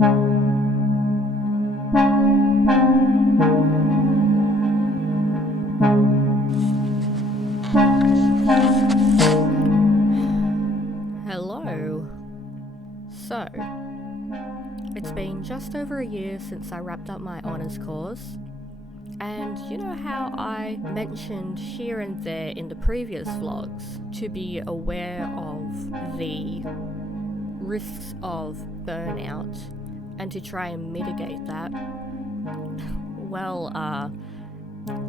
Hello. So, it's been just over a year since I wrapped up my honours course, and you know how I mentioned here and there in the previous vlogs to be aware of the risks of burnout and to try and mitigate that? Well,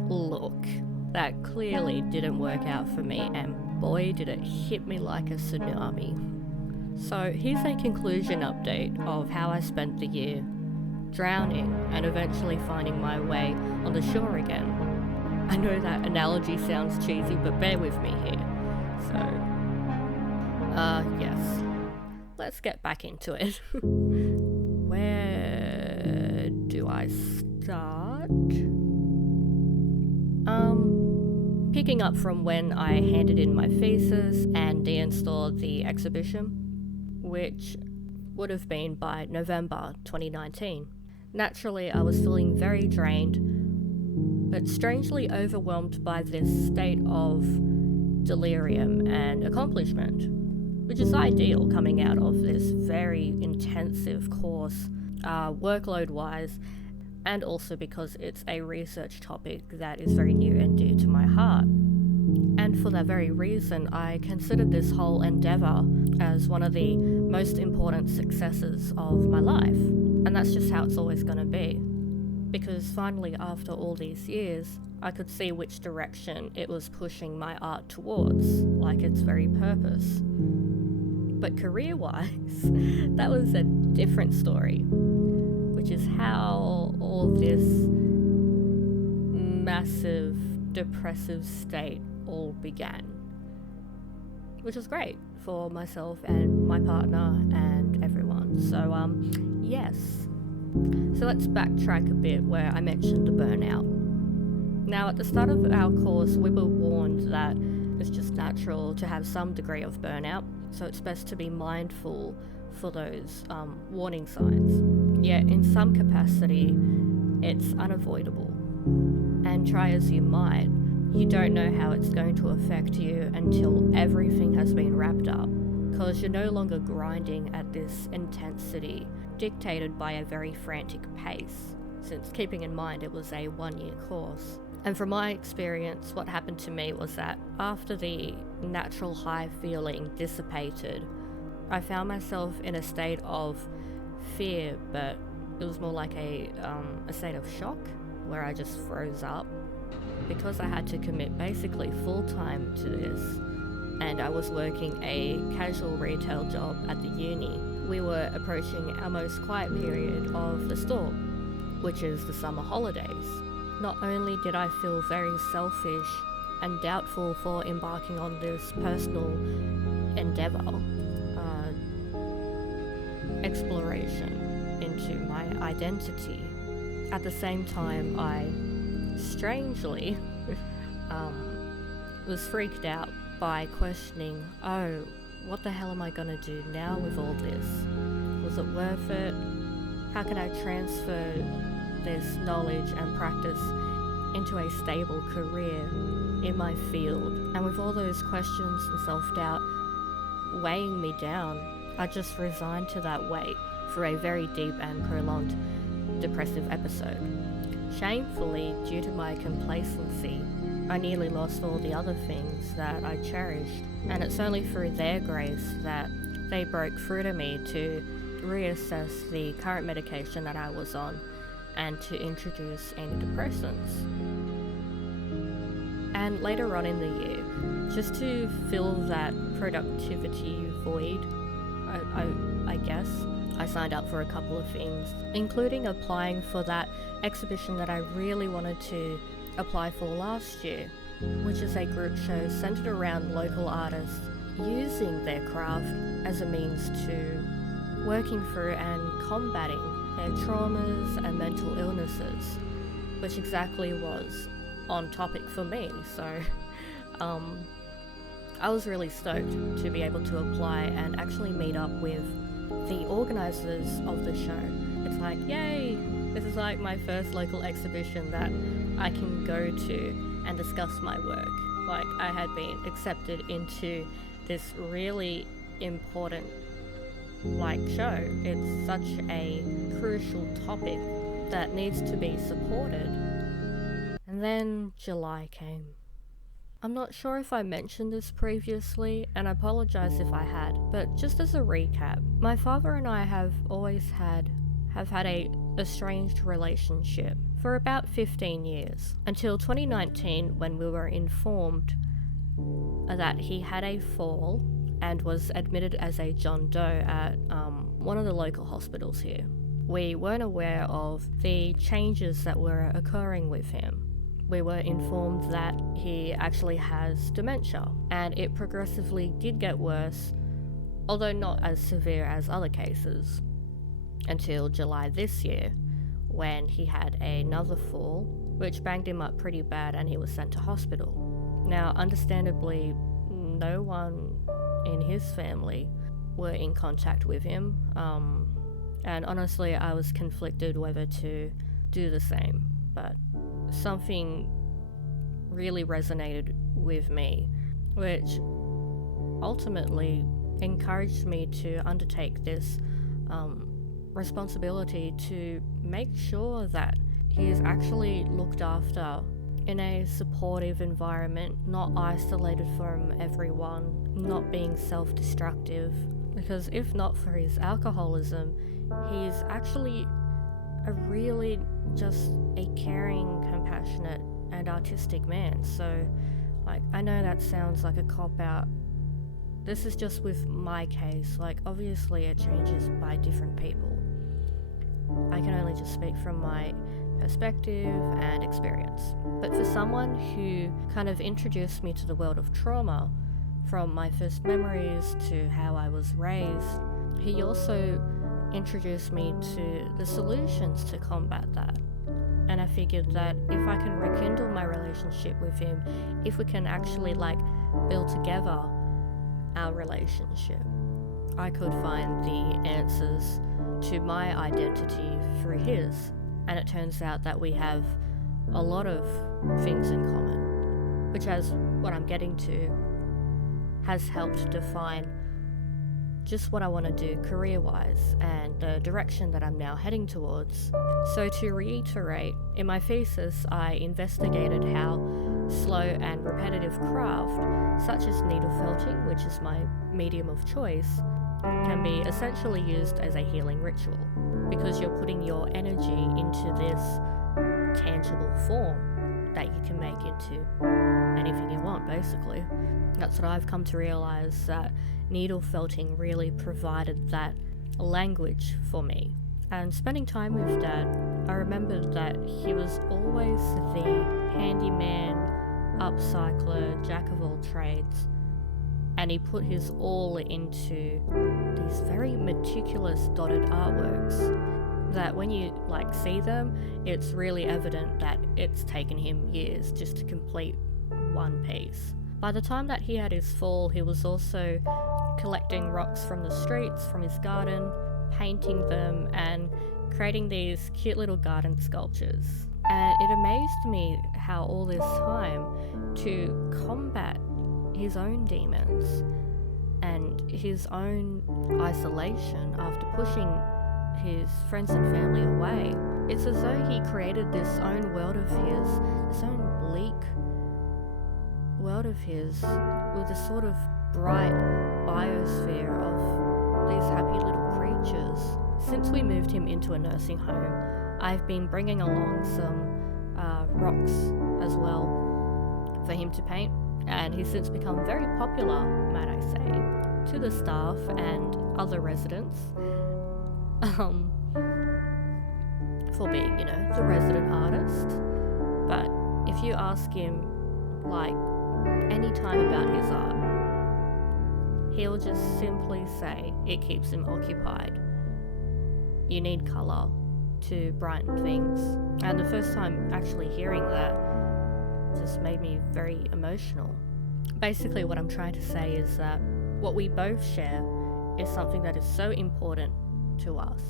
look, that clearly didn't work out for me, and boy did it hit me like a tsunami. So here's a conclusion update of how I spent the year, drowning and eventually finding my way on the shore again. I know that analogy sounds cheesy, but bear with me here. Yes. Let's get back into it. Where do I start? Picking up from when I handed in my thesis and de-installed the exhibition, which would have been by November 2019. Naturally, I was feeling very drained, but strangely overwhelmed by this state of delirium and accomplishment, which is ideal coming out of this very intensive course, workload-wise, and also because it's a research topic that is very near and dear to my heart. And for that very reason, I considered this whole endeavour as one of the most important successes of my life. And that's just how it's always going to be. Because finally, after all these years, I could see which direction it was pushing my art towards, like its very purpose. But career-wise, that was a different story, which is how all this massive depressive state all began, which was great for myself and my partner and everyone. So yes, so let's backtrack a bit where I mentioned the burnout. Now, at the start of our course, we were warned that it's just natural to have some degree of burnout, so it's best to be mindful for those warning signs. Yet in some capacity, it's unavoidable, and try as you might, you don't know how it's going to affect you until everything has been wrapped up, because you're no longer grinding at this intensity dictated by a very frantic pace, since keeping in mind it was a 1-year course. And from my experience, what happened to me was that after the natural high feeling dissipated, I found myself in a state of fear, but it was more like a state of shock, where I just froze up, because I had to commit basically full-time to this, and I was working a casual retail job at the uni. We were approaching our most quiet period of the store, which is the summer holidays. Not only did I feel very selfish and doubtful for embarking on this personal endeavour, exploration into my identity, at the same time I strangely was freaked out by questioning, oh, what the hell am I gonna do now with all this? Was it worth it? How can I transfer this knowledge and practice into a stable career in my field? And with all those questions and self-doubt weighing me down, I just resigned to that weight for a very deep and prolonged depressive episode. Shamefully, due to my complacency, I nearly lost all the other things that I cherished, and it's only through their grace that they broke through to me to reassess the current medication that I was on and to introduce antidepressants. And later on in the year, just to fill that productivity void, I guess, I signed up for a couple of things, including applying for that exhibition that I really wanted to apply for last year, which is a group show centered around local artists using their craft as a means to working through and combating their traumas and mental illnesses, which exactly was on topic for me. So I was really stoked to be able to apply and actually meet up with the organisers of the show. It's like, yay, this is like my first local exhibition that I can go to and discuss my work. Like, I had been accepted into this really important show. It's such a crucial topic that needs to be supported. And then July came. I'm not sure if I mentioned this previously, and I apologise if I had, but just as a recap, my father and I have always had a estranged relationship for about 15 years, until 2019 when we were informed that he had a fall and was admitted as a John Doe at one of the local hospitals here. We weren't aware of the changes that were occurring with him. We were informed that he actually has dementia, and it progressively did get worse, although not as severe as other cases, until July this year, when he had another fall, which banged him up pretty bad and he was sent to hospital. Now, understandably, no one in his family were in contact with him, and honestly, I was conflicted whether to do the same, but something really resonated with me, which ultimately encouraged me to undertake this responsibility to make sure that he is actually looked after in a supportive environment, not isolated from everyone, not being self-destructive. Because if not for his alcoholism, he's actually a really just a caring, compassionate, and artistic man. So, I know that sounds like a cop-out. This is just with my case. Obviously it changes by different people. I can only just speak from my perspective and experience. But for someone who kind of introduced me to the world of trauma, from my first memories to how I was raised, he also introduced me to the solutions to combat that. And I figured that if I can rekindle my relationship with him, if we can actually build together our relationship, I could find the answers to my identity through his. And it turns out that we have a lot of things in common, which, as what I'm getting to, has helped define just what I want to do career-wise and the direction that I'm now heading towards. So to reiterate, in my thesis I investigated how slow and repetitive craft, such as needle felting, which is my medium of choice, can be essentially used as a healing ritual, because you're putting your energy into this tangible form that you can make into anything you want, basically. That's what I've come to realise, that needle felting really provided that language for me. And spending time with Dad, I remembered that he was always the handyman, upcycler, jack of all trades, and he put his all into these very meticulous dotted artworks that when you see them, it's really evident that it's taken him years just to complete one piece. By the time that he had his fall, he was also collecting rocks from the streets, from his garden, painting them, and creating these cute little garden sculptures. And it amazed me how all this time, to combat his own demons and his own isolation after pushing his friends and family away, it's as though he created this own world of his, this own bleak world of his, with a sort of bright biosphere of these happy little creatures. Since we moved him into a nursing home, I've been bringing along some rocks as well for him to paint, and he's since become very popular, might I say, to the staff and other residents, for being, the resident artist. But if you ask him any time about his art, he'll just simply say it keeps him occupied. You need colour to brighten things. And the first time actually hearing that just made me very emotional. Basically what I'm trying to say is that what we both share is something that is so important to us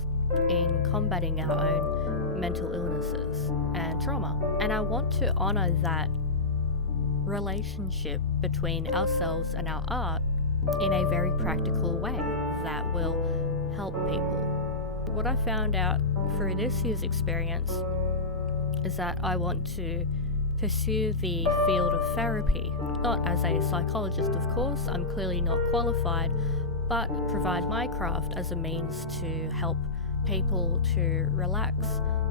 in combating our own mental illnesses and trauma. And I want to honor that relationship between ourselves and our art in a very practical way that will help people. What I found out through this year's experience is that I want to pursue the field of therapy, not as a psychologist, of course, I'm clearly not qualified, but provide my craft as a means to help people to relax,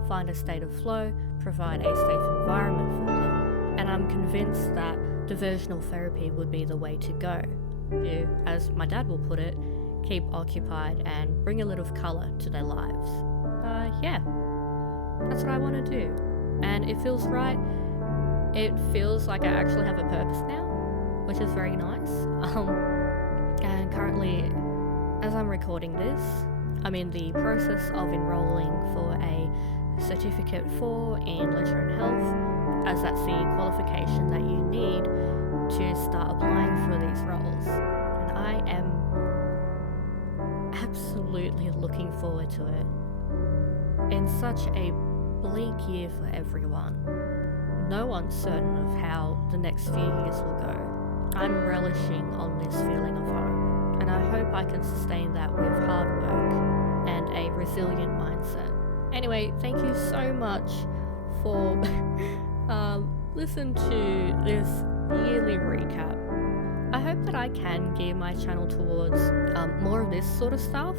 find a state of flow, provide a safe environment for them. And I'm convinced that diversional therapy would be the way to go, to, as my dad will put it, keep occupied and bring a little colour to their lives. Yeah, that's what I want to do. And it feels right. It feels like I actually have a purpose now, which is very nice. And currently, as I'm recording this, I'm in the process of enrolling for a certificate in literature and health, as that's the qualification that you need to start applying for these roles. And I am absolutely looking forward to it. In such a bleak year for everyone, no one's certain of how the next few years will go. I'm relishing on this feeling of hope, and I hope I can sustain that with hard work and a resilient mindset. Anyway, thank you so much for listening to this yearly recap. I hope that I can gear my channel towards more of this sort of stuff,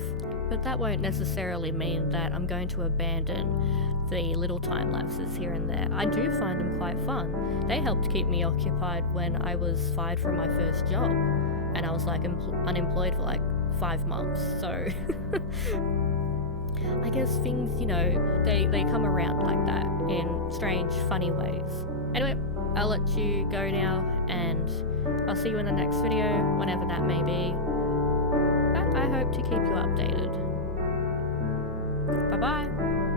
but that won't necessarily mean that I'm going to abandon the little time lapses here and there. I do find them quite fun. They helped keep me occupied when I was fired from my first job, and I was like unemployed for like 5 months, so I guess things, they come around like that in strange, funny ways. Anyway, I'll let you go now, and I'll see you in the next video, whenever that may be. But I hope to keep you updated. Bye-bye!